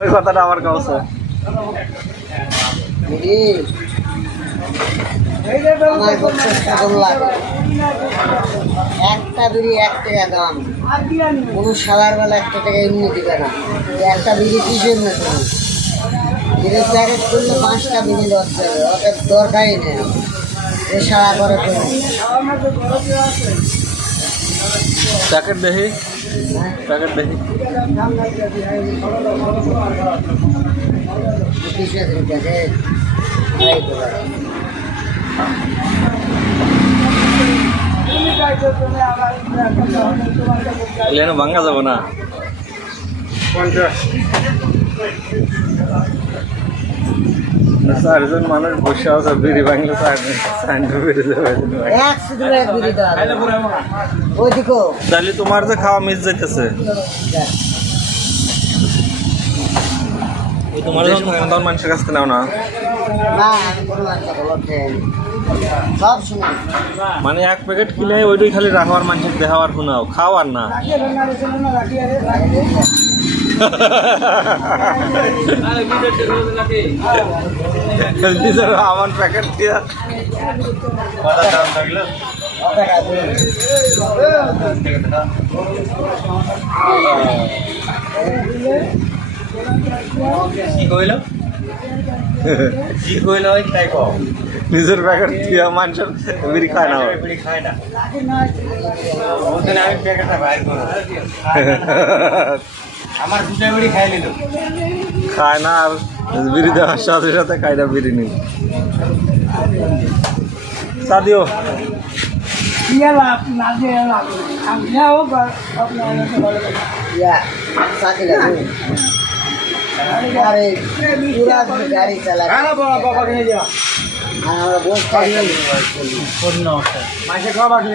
ওই কথাটা আমার কাছে একটা বিড়ি 1 টাকা দাম, কোনো সাদার বেলা 1 টাকা এমনি দিবে না। একটা বিড়ি কিসের না তুমি বিড়ির প্যাকেট করলে 5টা বিড়ি লস যাবে, ওদের দরকারই নেই। এ সারা করে প্যাকেট দেখি প্যাকেট দেখি কিসের প্যাকেট এগুলো ভাঙা যাবো না। চারজন মানুষ বসে আছে, বিড়ি ভাঙলে তাহলে তোমার যে খাওয়া মিস যাইতেছে। তোমার যখন থাকে না তখন মানুষের কাছ থেকে নাও না। সব সময় মানে 1 প্যাকেট কিনে ওইটাই খালি রাখো আর মানুষের দেখাও আর শোনাও, খাও আর না। আমার প্যাকেট দিয়া কি কইল কি কইল ওই তাই কও নিজের প্যাকেট দিয়া মানুষের বিড়ি খায় না। বিড়ি খায় না ওখানে আমি প্যাকেটটা বাইর করব আমার দুটো বিড়ি খাই নিল খায় না আর বিড়ি দেওয়ার সাথে সাথে খায় না বিড়ি নেই। সাদিও গাড়ি চালা মাসে খাওয়া বাকি